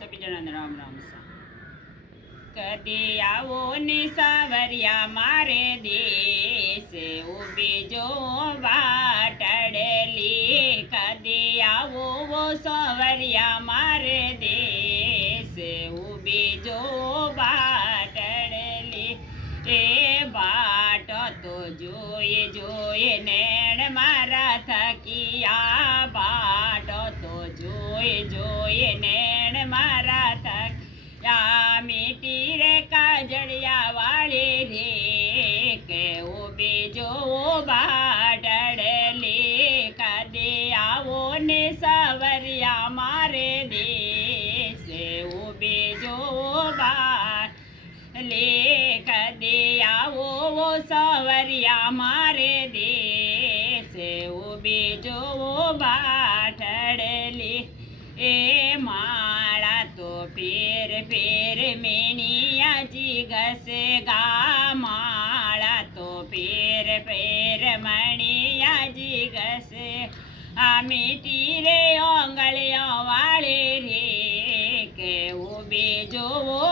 सभी जना ने राम राम सा। कदी आवो नि सावरिया मारे देश उबी जो बाटड़ली। कदी आवो वो सावरिया मारे देश उबी जो बाटड़ली। ए बाट तो जोए जोए नेण मारा थकिया। बाट तो जोए जोए नेण मारा थकिया। मीठी रे काजड़िया वाली रे के उबी जो बाटड़ली। कदे आवो ने सावरिया मारे देश उबी जो बाटड़ली। कदे आवो वो सावरिया मारे देश उबी जो बाटड़ली। ए माड़ा तो पेर पेर मेनिया जी घसे गा। माड़ा तो पेर पेर मणिया जी घसे। मीठी रे ओंगलियों वाले रे के उबी जो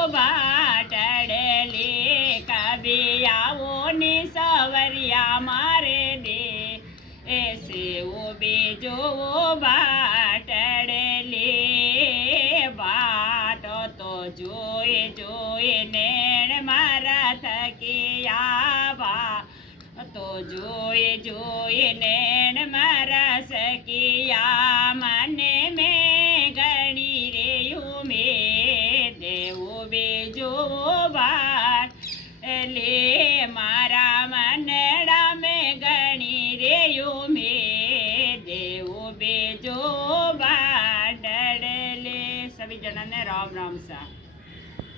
बाटड़ली। कभी आवो नि सावरिया मारे दे ऐसे उबी जो बाटड़ली। बाट तो जोए जोए नेण मारा थकिया। बाट तो जोए जोए नेण मारा सकिया। मने में गणी रे उमेद उबी जो बाटड़ली। मारा मनड़ा में गणी रे उमेद उबी जो बाटड़ली। सभी जना ने राम राम सा।